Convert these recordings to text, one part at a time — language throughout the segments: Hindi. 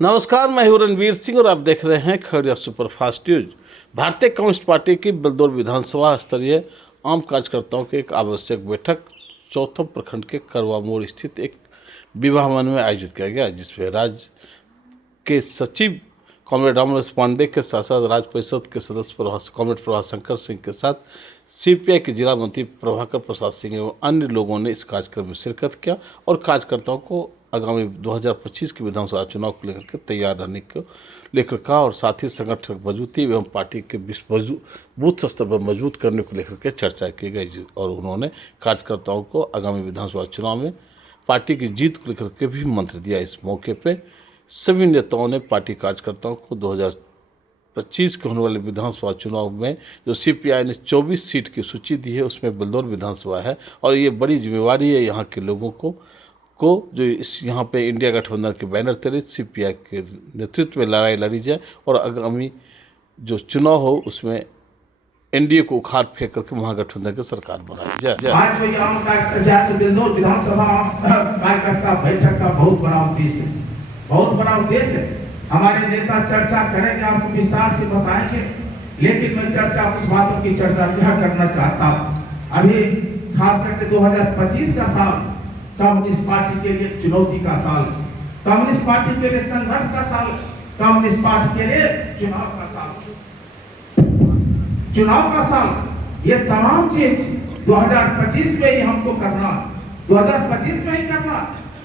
नमस्कार, मैं हूं रणवीर सिंह और आप देख रहे हैं खगड़िया सुपरफास्ट न्यूज। भारतीय कम्युनिस्ट पार्टी की बलदौर विधानसभा स्तरीय आम कार्यकर्ताओं की एक आवश्यक बैठक चौथम प्रखंड के करवा मोड़ स्थित एक विवाह भवन में आयोजित किया गया, जिसमें राज्य के सचिव कॉमरेड रामनिवास पांडे के साथ साथ राज्य परिषद के सदस्य कॉमरेड प्रभाशंकर सिंह के साथ सीपीआई के जिला मंत्री प्रभाकर प्रसाद सिंह एवं अन्य लोगों ने इस कार्यक्रम में शिरकत किया और कार्यकर्ताओं को आगामी 2025 के विधानसभा चुनाव को लेकर के तैयार रहने को लेकर कहा और साथ ही संगठन मजबूती एवं पार्टी के बूथ स्तर पर मजबूत करने को लेकर के चर्चा की गई और उन्होंने कार्यकर्ताओं को आगामी विधानसभा चुनाव में पार्टी की जीत को लेकर के भी मंत्र दिया। इस मौके पर सभी नेताओं ने पार्टी कार्यकर्ताओं को 2025 के होने वाले विधानसभा चुनाव में जो सीपीआई ने 24 सीट की सूची दी है उसमें बलदौर विधानसभा है और ये बड़ी जिम्मेवारी है यहाँ के लोगों को जो इस यहाँ पे इंडिया गठबंधन के बैनर तले सीपीआई के नेतृत्व में लड़ाई लड़ी जाए और आगामी जो चुनाव हो उसमें एनडीए को उखाड़ फेंक करके महागठबंधन की सरकार बनाई जाए। आज बलदौर विधानसभा कार्यकर्ता बैठक का बहुत बड़ा उद्देश्य है। हमारे नेता चर्चा करेंगे, आपको विस्तार से बताएंगे, लेकिन मैं कुछ बातों की चर्चा करना चाहता हूँ। अभी खास करके 2025 का साल कम्युनिस्ट पार्टी के लिए चुनौती का साल, कम्युनिस्ट पार्टी के लिए संघर्ष का साल, कम्युनिस्ट पार्टी के लिए चुनाव का साल। ये तमाम चीज 2025 में ही हमको करना, 2025 में ही करना।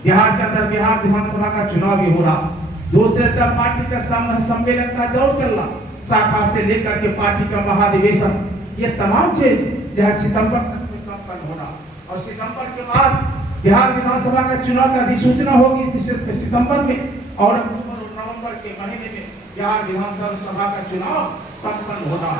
बिहार के अंदर बिहार विधानसभा का चुनाव भी हो रहा, दूसरे तरफ पार्टी का सम्मेलन का दौर चल रहा, शाखा से लेकर के पार्टी का महाधिवेशन, ये तमाम चीज जो है सितंबर तक में संपन्न होना और सितंबर के बाद बिहार विधानसभा का चुनाव का अधिसूचना होगी सितंबर में और अक्टूबर और नवंबर के महीने में बिहार विधानसभा का चुनाव संपन्न होना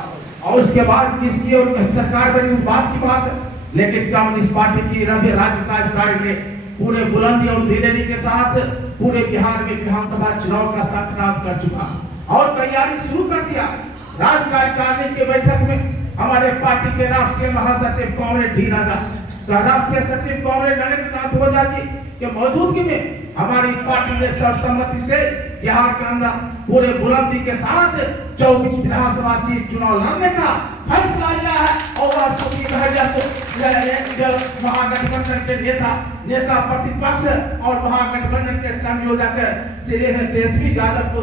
और उसके बाद किसकी और सरकार बनी उस बात की बात है। लेकिन कम्युनिस्ट पार्टी की राज्य कार्यकारिणी ने पूरे बुलंदी और धीरेरी के साथ पूरे बिहार में विधानसभा चुनाव का संकल्प कर चुका और तैयारी शुरू कर दिया। राज्य कार्यकारिणी की बैठक में हमारे पार्टी के राष्ट्रीय महासचिव कॉमरेड डी राजा, राष्ट्रीय सचिव कॉमरेड नरेंद्र नाथ ओझा जी के मौजूदगी में हमारी पार्टी ने सर्वसम्मति से बिहार के अंदर पूरे बुलंदी के साथ 24 विधानसभा सीट चुनाव लड़ने का फैसला लिया है और महागठबंधन के नेता प्रतिपक्ष और महागठबंधन के संयोजक श्री तेजस्वी यादव को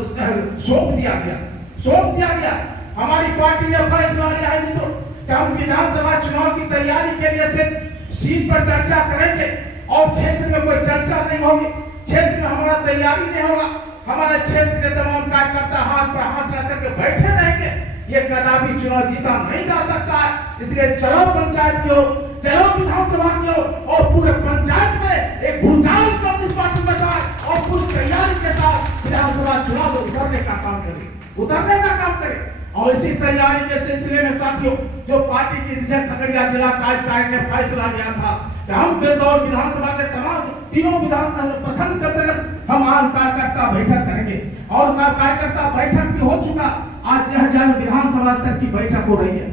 सौंप दिया गया। हमारी पार्टी ने फैसला लिया है मित्रों कि हम विधानसभा चुनाव की तैयारी के लिए सिर्फ सीट पर चर्चा करेंगे और क्षेत्र में कोई चर्चा नहीं होगी, क्षेत्र में हमारा तैयारी नहीं होगा। हमारे क्षेत्र के तमाम कार्यकर्ता हाथ पर हाथ रख करके बैठे रहेंगे, ये कदापि चुनाव जीता नहीं जा सकता है। इसलिए चलो पंचायत की ओर, चलो विधानसभा की ओर और पूरे पंचायत में एक भूचाल कम्युनिस्ट पार्टी बचाए और पूरी तैयारी के साथ विधानसभा चुनाव को उतरने का काम करें। और इसी तैयारी के सिलसिले में साथियों, जो पार्टी की खगड़िया जिला कार्यकारिणी ने फैसला लिया था कि हम बलदौर विधानसभा के तमाम तीनों प्रखंड के अंतर्गत हम आम कार्यकर्ता बैठक करेंगे और कार्यकर्ता बैठक भी हो चुका। आज यहाँ विधानसभा स्तर की बैठक हो रही है,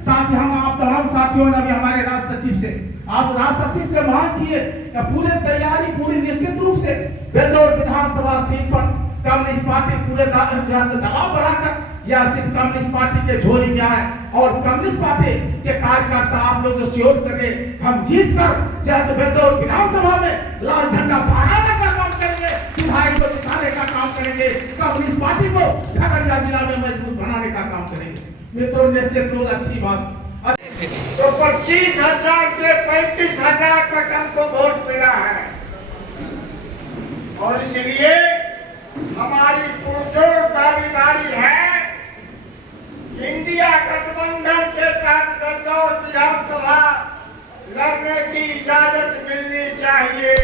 साथ ही हम आप तमाम साथियों ने अभी हमारे राज्य सचिव से मांग की है कि पूरे तैयारी पूरी निश्चित रूप से बलदौर विधानसभा सीट पर कम्युनिस्ट पार्टी पूरे दबाव बढ़ाकर या सिर्फ कम्युनिस्ट पार्टी के झोली में आए और कम्युनिस्ट पार्टी के कार्यकर्ता आप लोग जो सहयोग करेंगे, हम जीत कर जैसे बलदौर विधानसभा में लाल झंडा फहराने का काम करेंगे, विधायक को जिताने का काम करेंगे, कम्युनिस्ट पार्टी को खगड़िया जिला में मजबूत बनाने का काम करेंगे। मित्रों, निश्चित रूप अच्छी बात तो 25,000 से 35,000 तक हमको वोट मिला है और इसलिए हमारी पुरजोर दावेदारी है इंडिया गठबंधन के तहत बलदौर विधानसभा लड़ने की इजाजत मिलनी चाहिए।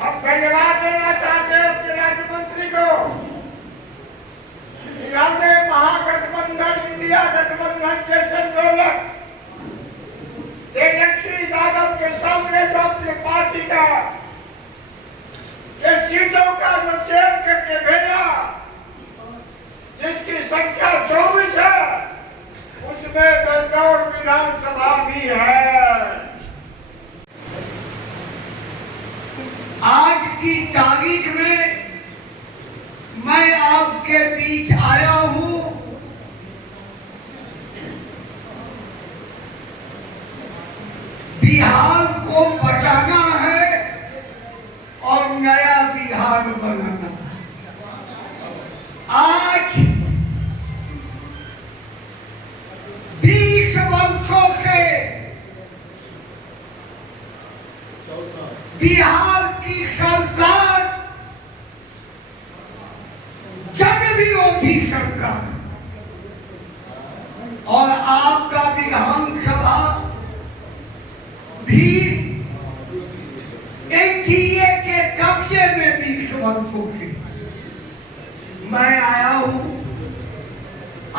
हम धन्यवाद देना चाहते हैं अपने राज्य मंत्री को, इन्होंने महागठबंधन इंडिया गठबंधन के संयोजक तेजस्वी यादव के सामने जो अपनी पार्टी का सीटों का जो चयन करके भेजा, जिसकी संख्या 24 है, उसमें बलदौर विधानसभा भी है। आज की तारीख में मैं आपके बीच आया हूं बिहार को बचाना है और नया बिहार बनाना है। आज 20 वर्षों से बिहार की सरकार जनविरोधी सरकार और आपका विधानसभा भी एनडीए के कब्जे में 20 वर्षों से मैं आया हूं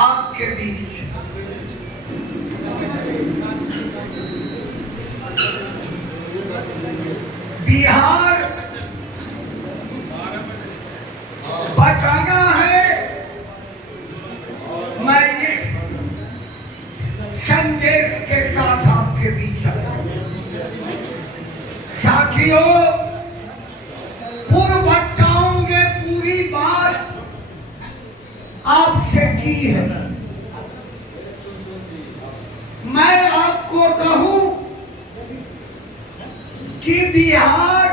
आपके बीच। बिहार बचाना है, मैं इस संदेश के साथ आपके बीच आया। साथियों, पूर्ववक्ताओं ने पूरी बात आपसे की है। मैं आपको कहूं कि बिहार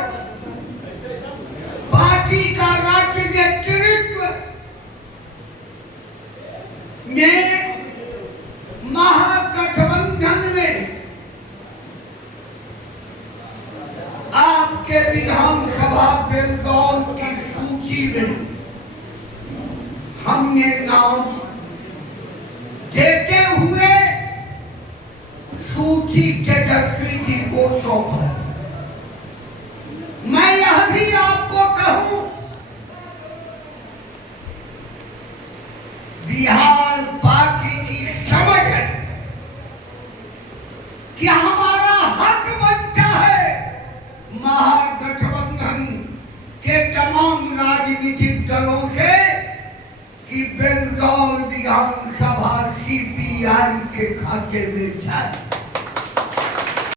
पार्टी का राज्य नेतृत्व ने महागठबंधन में आपके विधानसभा बेलगांव की सूची में हमने नाम देते हुए सूची तेजस्वी जी को सौंपा। मैं यह भी आपको कहूं, बिहार पार्टी की समझ है कि हमारा हक बनता है महागठबंधन के तमाम राजनीतिक दलों से कि बेलगांव विधानसभा सीपीआई के खाते में जाए।